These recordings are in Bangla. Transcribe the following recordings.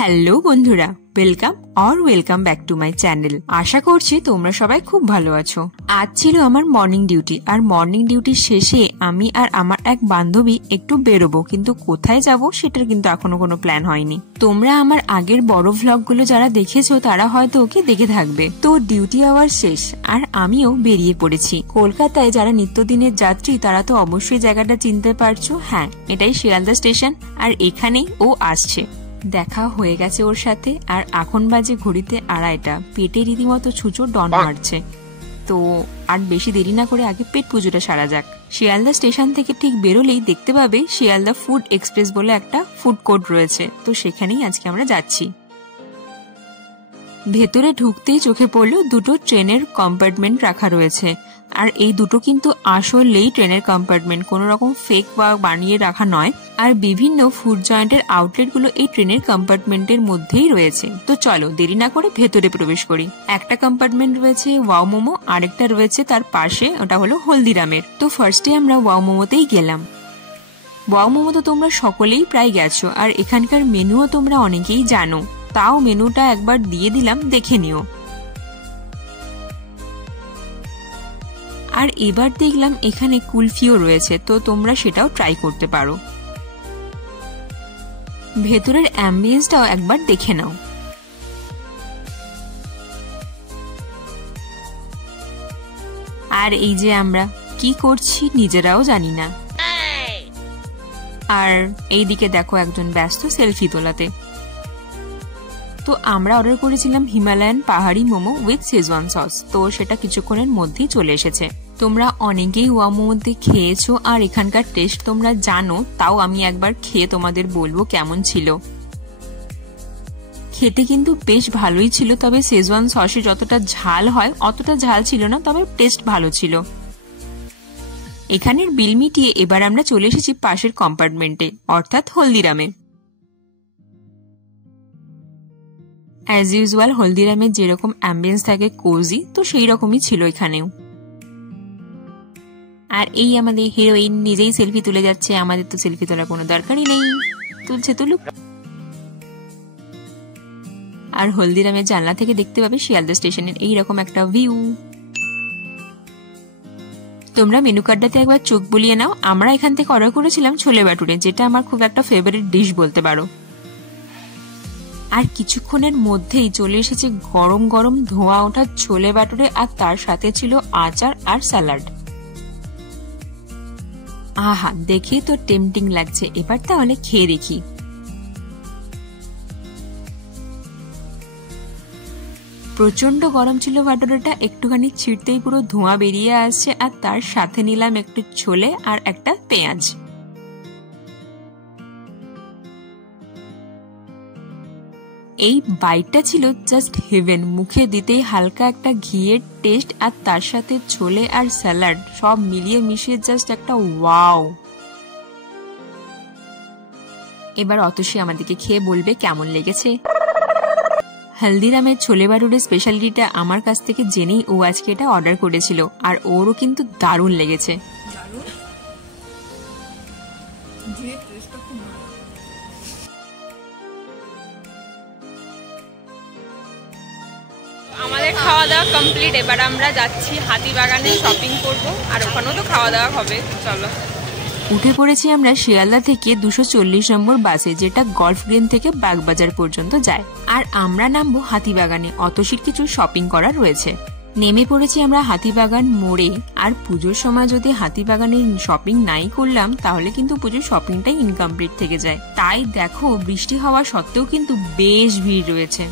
হ্যালো বন্ধুরা, welcome back to my channel. আশা করছি তোমরা সবাই খুব ভালো আছো। আজ ছিল আমার মর্নিং ডিউটি, আর মর্নিং ডিউটির শেষে আমি আর আমার এক বান্ধবী একটু বেরোবো, কিন্তু কোথায় যাব সেটার কিন্তু এখনো কোনো প্ল্যান হয়নি। তোমরা আমার আগের বড় ভ্লগগুলো যারা দেখেছো তারা হয়তো ওকে দেখে থাকবে। তো ডিউটি আওয়ার শেষ আর আমিও বেরিয়ে পড়েছি। কলকাতায় যারা নিত্যদিনের যাত্রী তারা তো অবশ্যই জায়গাটা চিনতে পারছো। হ্যাঁ, এটাই শিয়ালদা স্টেশন, আর এখানেই ও আসছে। দেখা হয়ে গেছে ওর সাথে, আর এখন বাজে ঘড়িতে 2:30। পেটে রীতিমতো ছুঁচো ডন মারছে। তো আর বেশি দেরি না করে আগে পেট পুজোটা সারা যাক। শিয়ালদা স্টেশন থেকে ঠিক বেরোলেই দেখতে পাবে শিয়ালদা ফুড এক্সপ্রেস বলে একটা ফুড কোর্ট রয়েছে, তো সেখানেই আজকে আমরা যাচ্ছি। ভেতরে ঢুকতেই চোখে পড়লো দুটো ট্রেনের কম্পার্টমেন্ট রাখা রয়েছে, আর এই দুটো কিন্তু আসলেই ট্রেনের কম্পার্টমেন্ট, কোনো রকম ফেক বা বানিয়ে রাখা নয়। আর বিভিন্ন ফুড জয়েন্টের আউটলেটগুলো এই ট্রেনের কম্পার্টমেন্টের মধ্যেই রয়েছে। তো চলো দেরি না করে ভেতরে প্রবেশ করি। একটা কম্পার্টমেন্ট রয়েছে ওয়াও মোমো, আরেকটা রয়েছে তার পাশে, ওটা হলো হলদিরামের। তো ফার্স্টে আমরা ওয়াও মোমোতেই গেলাম। ওয়াও মোমো তো তোমরা সকলেই প্রায় গেছো, আর এখানকার মেনুও তোমরা অনেকেই জানো, তাও মেনুটা একবার দিয়ে দিলাম, দেখে নিও। আর এবার দেখলাম এখানে কুলফিও রয়েছে, তো তোমরা সেটাও ট্রাই করতে পারো। ভেতরের অ্যাম্বিয়েন্সটাও একবার দেখে নাও। আর এই যে আমরা কি করছি নিজেরাও জানি না। আর এইদিকে দেখো একজন ব্যস্ত সেলফি তোলাতে। তো আমরা অর্ডার করেছিলাম হিমালয়ান পাহাড়ি মোমো উইথ শেজওয়ান সস, তো সেটা কিছুক্ষণের মধ্যেই চলে এসেছে। তোমরা অনেকেই ওয়াও মোমোতে খেয়েছো আর এখানকার টেস্ট তোমরা জানো, তাও আমি একবার খেয়ে তোমাদের বলবো কেমন ছিল। খেতে কিন্তু বেশ ভালোই ছিল, তবে শেজওয়ান সসে যতটা ঝাল হয় অতটা ঝাল ছিল না, তবে টেস্ট ভালো ছিল। এখানের বিল মিটিয়ে এবার আমরা চলে এসেছি পাশের কম্পার্টমেন্টে, অর্থাৎ হলদিরামে। অ্যাজ ইউজুয়াল হলদিরামের যেরকম অ্যাম্বিয়েন্স থাকে কোজি, তো সেই রকমই ছিল এখানেও। আর এই আমাদের হিরোইন নিজেই সেলফি তুলে যাচ্ছে, আমাদের তো সেলফি তোলার কোনো দরকারই নেই, তুলছে তুলুক। আর হলদিরামের জানলা থেকে দেখতে পাবে শিয়ালদা স্টেশনের এইরকম একটা ভিউ। তোমরা মেনু কার্ডটাতে একবার চোখ বুলিয়ে নাও। আমরা এখান থেকে অর্ডার করেছিলাম ছোলে বাটুরে, যেটা আমার খুব একটা ফেভারিট ডিশ বলতে পারো। আর কিছুক্ষণের মধ্যেই চলে এসেছে গরম গরম ধোঁয়া ওঠা ছোলে বাটুরে, আর তার সাথে ছিল আচার আর স্যালাড। আহা, দেখে তো টেম্পটিং লাগছে, এবার তাহলে খেয়ে দেখি। প্রচন্ড গরম ছিল বাটুরেটা, একটুখানি ছিটতেই পুরো ধোঁয়া বেরিয়ে আসছে, আর তার সাথে নিলাম একটু ছোলে আর একটা পেঁয়াজ। এই বাইটটা ছিল জাস্ট হেভেন, মুখে দিতেই হালকা একটা ঘিয়ের টেস্ট, আর তার সাথে ছোলে আর স্যালাড সব মিলিয়ে মিশিয়ে জাস্ট একটা ওয়াও। এবার অতসী আমাদেরকে খেয়ে বলবে কেমন লেগেছে। হলদিরামের ছোলে বাটুরের স্পেশালিটিটা আমার কাছ থেকে জেনেই ও আজকে এটা অর্ডার করেছিল, আর ওরও কিন্তু দারুণ লেগেছে। আমাদের খাওয়া দাওয়া কমপ্লিট, এবার আমরা যাচ্ছি হাতিবাগানে শপিং করব, আর ওখানেও তো খাওয়া দাওয়া হবে। চলো, উঠে পড়েছি আমরা শিয়ালদা থেকে 240 নম্বর বাসে, যেটা গল্ফ গ্রিন থেকে বাগবাজার পর্যন্ত যায়। আর আমরা নামবো হাতিবাগানে, অতসীর কিছু শপিং করার রয়েছে। নেমে পড়েছি আমরা হাতিবাগান মোড়ে। আর পুজোর সময় যদি হাতিবাগানের শপিং নাই করলাম তাহলে কিন্তু পুজোর শপিংটাই ইনকমপ্লিট থেকে যায়। তাই দেখো বৃষ্টি হওয়া সত্ত্বেও কিন্তু বেশ ভিড় রয়েছে।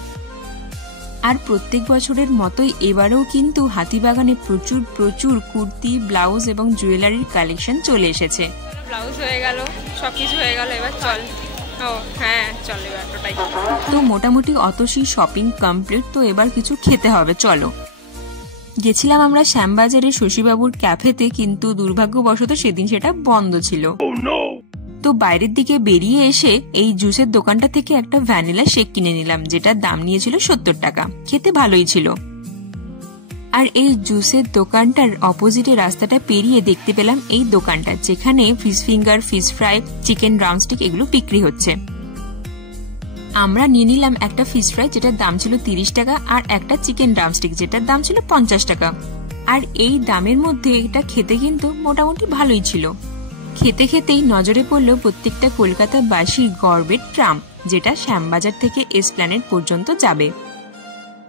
আর প্রত্যেক বছরের মতোই এবারেও কিন্তু হাতিবাগানে প্রচুর প্রচুর কুর্তি, ব্লাউজ এবং জুয়েলারির কালেকশন চলে এসেছে। ব্লাউজ হয়ে গেল, সবকিছু হয়ে গেল, এবার চল। ও হ্যাঁ চল, এবার ওটাই। তো মোটামুটি অতসী শপিং কমপ্লিট, তো এবার কিছু খেতে হবে, চলো। গেছিলাম আমরা শ্যামবাজারের শশীবাবুর ক্যাফেতে, কিন্তু দুর্ভাগ্যবশত সেদিন সেটা বন্ধ ছিল। তো বাইরের দিকে বেরিয়ে এসে এই জুসের দোকানটা থেকে একটা ভ্যানিলা শেক কিনে নিলাম, যেটার দাম নিয়েছিল 70 টাকা। খেতে ভালোই ছিল। আর এই জুসের দোকানটার অপোজিটে রাস্তাটা পেরিয়ে দেখতে পেলাম এই দোকানটা, যেখানে fish finger, fish fry, chicken drumstick এগুলো বিক্রি হচ্ছে। আমরা নিয়ে নিলাম একটা ফিশ ফ্রাই যেটার দাম ছিল 30 টাকা আর একটা চিকেন ড্রামস্টিক যেটার দাম ছিল 50 টাকা। আর এই দামের মধ্যে এটা খেতে কিন্তু মোটামুটি ভালোই ছিল। খেতে খেতেই নজরে পড়লো প্রত্যেকটা কলকাতাবাসীর গর্বের ট্রাম, যেটা শ্যামবাজার থেকে এসপ্ল্যানেড পর্যন্ত যাবে।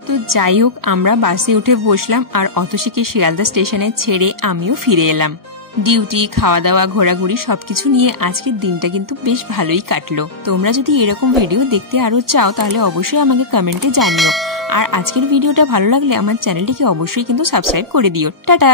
তো যাই হোক, আমরা বাসে উঠে বসলাম আর অতসীকে শিয়ালদা স্টেশনে ছেড়ে আমিও ফিরে এলাম। ডিউটি, খাওয়া দাওয়া, ঘোরাঘুরি সবকিছু নিয়ে আজকের দিনটা কিন্তু বেশ ভালোই কাটলো। তোমরা যদি এরকম ভিডিও দেখতে আরো চাও তাহলে অবশ্যই আমাকে কমেন্টে জানিও। আর আজকের ভিডিওটা ভালো লাগলে আমার চ্যানেলটিকে অবশ্যই কিন্তু সাবস্ক্রাইব করে দিও। টাটা।